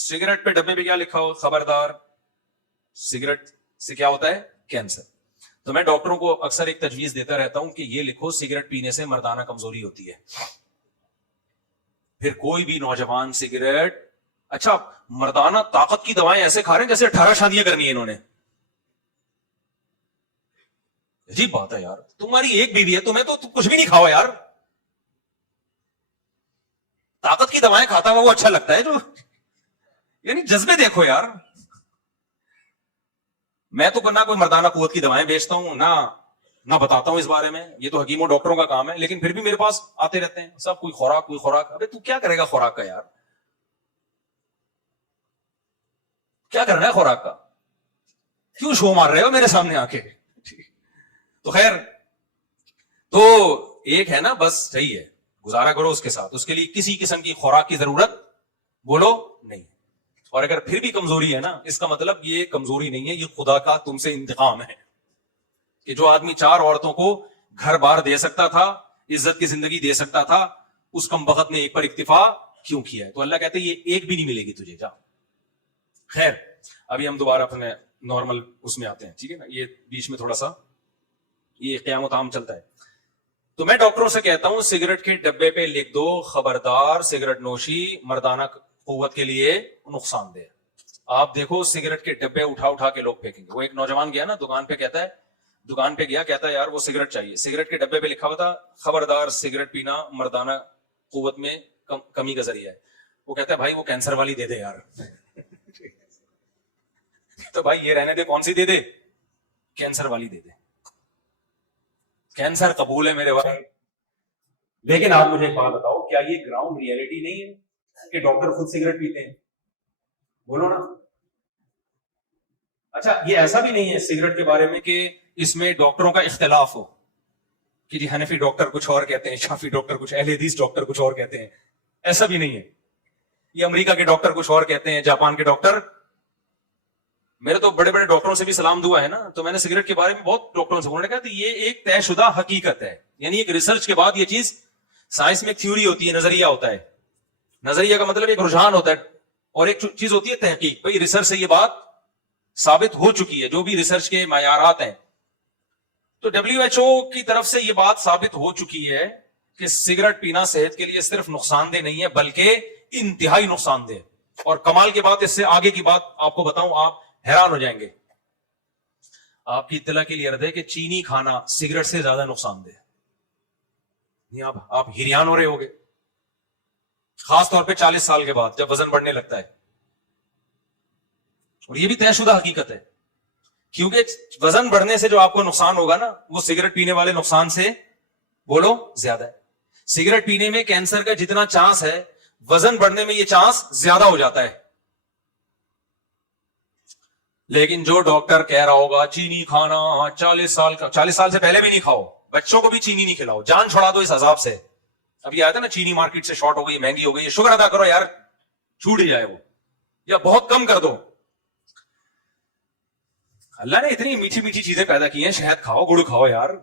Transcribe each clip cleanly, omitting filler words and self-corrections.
Cigarette पे डब्बे पे क्या लिखा हो, खबरदार सिगरेट से क्या होता है, कैंसर। तो मैं डॉक्टरों को अक्सर एक तजवीज देता रहता हूं कि ये लिखो सिगरेट पीने से मर्दाना कमजोरी होती है। फिर कोई भी नौजवान सिगरेट, अच्छा मर्दाना ताकत की दवाएं ऐसे खा रहे हैं जैसे 18 शादियां करनी है इन्होंने। अजीब बात है यार, तुम्हारी एक बीवी है, तुम्हें तो कुछ भी नहीं खाओ यार, ताकत की दवाएं खाता हुआ वो अच्छा लगता है जो, यानी जज्बे देखो यार। मैं तो ना कोई मर्दाना कुव्वत की दवाएं बेचता हूं ना बताता हूं इस बारे में, ये तो हकीमों डॉक्टरों का काम है, लेकिन फिर भी मेरे पास आते रहते हैं सब, कोई खुराक। अबे तू क्या करेगा खुराक का यार, क्या करना है खुराक का, क्यों शो मार रहे हो मेरे सामने आके। तो खैर, तो एक है ना, बस सही है, गुजारा करो उसके साथ, उसके लिए किसी किस्म की खुराक की जरूरत बोलो नहीं। और अगर फिर भी कमजोरी है ना, इसका मतलब ये कमजोरी नहीं है, ये खुदा का तुमसे इंतकाम है कि जो आदमी 4 औरतों को घर बार दे सकता था, इज्जत की जिंदगी दे सकता था, उस कमबख्त ने एक पर इक्तिफा क्यों किया है। तो अल्लाह कहते हैं ये एक भी नहीं मिलेगी तुझे, जा। खैर, अभी हम दोबारा अपने नॉर्मल उसमें आते हैं, ठीक है ना, ये बीच में थोड़ा सा ये क़यामत आम चलता है। तो मैं डॉक्टरों से कहता हूं सिगरेट के डब्बे पे लिख दो, खबरदार सिगरेट नोशी मर्दाना कुव्वत के लिए नुकसानदेह। आप देखो सिगरेट के डब्बे उठा के लोग फेंकेंगे। वो एक नौजवान गया ना दुकान पे, कहता है यार वो सिगरेट चाहिए, सिगरेट के डब्बे पे लिखा हुआ था खबरदार सिगरेट पीना मर्दाना कुव्वत में कमी का जरिया है। वो कहता है भाई वो कैंसर वाली दे दे यार। तो भाई ये रहने दे, कौन सी दे दे, कैंसर वाली दे दे। कैंसर कबूल है मेरे भाई, लेकिन आप मुझे एक बात बताओ, क्या ये ग्राउंड रियलिटी नहीं है कि डॉक्टर खुद सिगरेट पीते हैं, बोलो ना। अच्छा ये ऐसा भी नहीं है सिगरेट के बारे में कि इसमें डॉक्टरों का इख्तिलाफ हो कि जी हनफी डॉक्टर कुछ और कहते हैं, शाफी डॉक्टर कुछ, अहले हदीस डॉक्टर कुछ और कहते हैं, ऐसा भी नहीं है। ये अमेरिका के डॉक्टर कुछ और कहते हैं, जापान के डॉक्टर, मेरे तो बड़े बड़े डॉक्टरों से भी सलाम दुआ है ना, तो मैंने सिगरेट के बारे में बहुत डॉक्टरों से, उन्होंने कहा कि ये एक तयशुदा हकीकत है, यानी एक रिसर्च के बाद ये चीज, साइंस में एक थ्योरी होती है, नजरिया होता है, नजरिया का मतलब एक रुझान होता है, और एक चीज होती है तहकीक। भाई रिसर्च से ये बात साबित हो चुकी है, जो भी रिसर्च के मायारात हैं, तो WHO की तरफ से ये बात साबित हो चुकी है कि सिगरेट पीना सेहत के लिए सिर्फ नुकसानदेह नहीं है, बल्कि इंतहाई नुकसानदेह। और कमाल की बात, इससे आगे की बात आपको बताऊं, आप हैरान हो जाएंगे। आपकी इत्तला के लिए अर्ज है कि चीनी खाना सिगरेट से ज्यादा नुकसानदेह नहीं। आप हिरियान हो रहे होगे, खास तौर पे 40 साल के बाद जब वजन बढ़ने लगता है, और ये भी तयशुदा हकीकत है, क्योंकि वजन बढ़ने से जो आपको नुकसान होगा ना, वो सिगरेट पीने वाले नुकसान से बोलो ज्यादा है। सिगरेट पीने में कैंसर का जितना चांस है, वजन बढ़ने में ये चांस ज्यादा हो जाता है। लेकिन जो डॉक्टर कह रहा होगा चीनी खाना 40 साल से पहले भी नहीं खाओ, बच्चों को भी चीनी नहीं खिलाओ, जान छोड़ा दो इस अजाब से। अभी आया था ना, चीनी मार्केट से शॉर्ट हो गई, महंगी हो गई, शुक्र अदा करो यार छूट ही जाए वो, या बहुत कम कर दो। अल्लाह ने इतनी मीठी मीठी चीजें पैदा की हैं, शहद खाओ, गुड़ खाओ यार,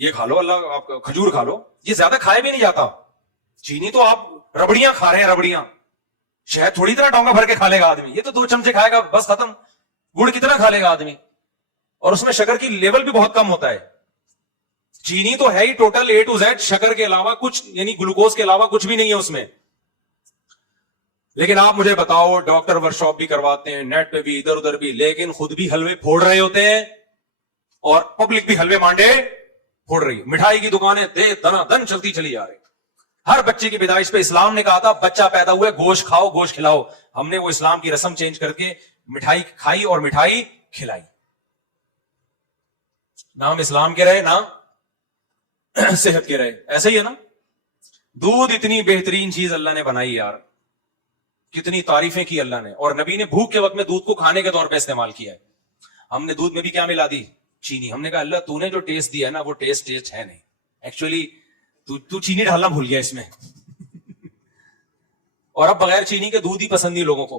ये खा लो, अल्लाह आप खजूर खा लो, ये ज्यादा खाया भी नहीं जाता। चीनी तो आप रबड़ियां खा रहे हैं, रबड़ियां, शहद थोड़ी तरह डोंगा भर के खा लेगा आदमी, ये तो 2 चमचे खाएगा बस खत्म। गुड़ कितना खा लेगा आदमी, और उसमें शक्कर की लेवल भी बहुत कम होता है। चीनी तो है ही टोटल A to Z, शक्कर के अलावा कुछ, यानी ग्लूकोज के अलावा कुछ भी नहीं है उसमें। लेकिन आप मुझे बताओ, डॉक्टर वर्कशॉप भी करवाते हैं, नेट पे भी, इधर उधर भी, लेकिन खुद भी हलवे फोड़ रहे होते हैं और पब्लिक भी हलवे मांडे फोड़ रही है। मिठाई की दुकानें दे दनादन चलती चली जा रही। हर बच्चे की पैदाइश पे इस्लाम ने कहा था बच्चा पैदा हुआ गोश्त खाओ, गोश्त खिलाओ। हमने वो इस्लाम की रस्म चेंज करके मिठाई खाई और मिठाई खिलाई। नाम इस्लाम के रहे, नाम सेहत के रहे। ऐसे ही है ना, दूध इतनी बेहतरीन चीज अल्लाह ने बनाई यार, कितनी तारीफें की अल्लाह ने, और नबी ने भूख के वक्त में दूध को खाने के तौर पे इस्तेमाल किया है। हमने दूध में भी क्या मिला दी, चीनी। हमने कहा अल्लाह तूने जो टेस्ट दिया है ना, वो टेस्ट है नहीं, एक्चुअली तू चीनी डालना भूल गया इसमें। और अब बगैर चीनी के दूध ही पसंद नहीं लोगों को।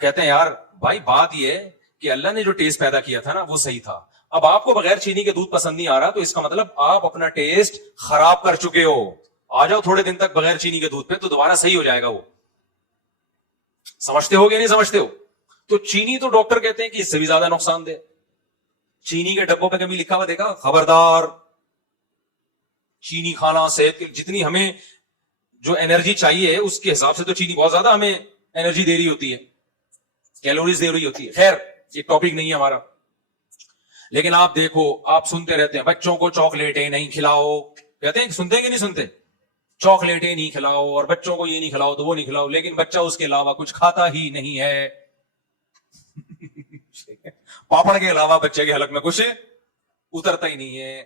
कहते हैं यार भाई बात ये है कि अल्लाह ने जो टेस्ट पैदा किया था ना, वो सही था। अब आपको बगैर चीनी के दूध पसंद नहीं आ रहा, तो इसका मतलब आप अपना टेस्ट खराब कर चुके हो। आ जाओ थोड़े दिन तक बगैर चीनी के दूध पे, तो दोबारा सही हो जाएगा वो। समझते हो कि नहीं समझते हो? तो चीनी तो डॉक्टर कहते हैं कि इससे भी ज्यादा नुकसानदेह। चीनी के डब्बों पे कभी लिखा हुआ देखा? खबरदार चीनी खाना सेहत के, जितनी हमें जो एनर्जी चाहिए उसके हिसाब से तो चीनी बहुत ज्यादा हमें एनर्जी दे रही होती है, कैलोरीज दे रही होती है। खैर ये टॉपिक नहीं है हमारा। लेकिन आप देखो, आप सुनते रहते हैं बच्चों को चॉकलेटें नहीं खिलाओ, कहते हैं, सुनते हैं कि नहीं सुनते? चॉकलेटें नहीं खिलाओ और बच्चों को ये नहीं खिलाओ तो वो नहीं खिलाओ, लेकिन बच्चा उसके अलावा कुछ खाता ही नहीं है। पापड़ के अलावा बच्चे के हलक में कुछ उतरता ही नहीं है।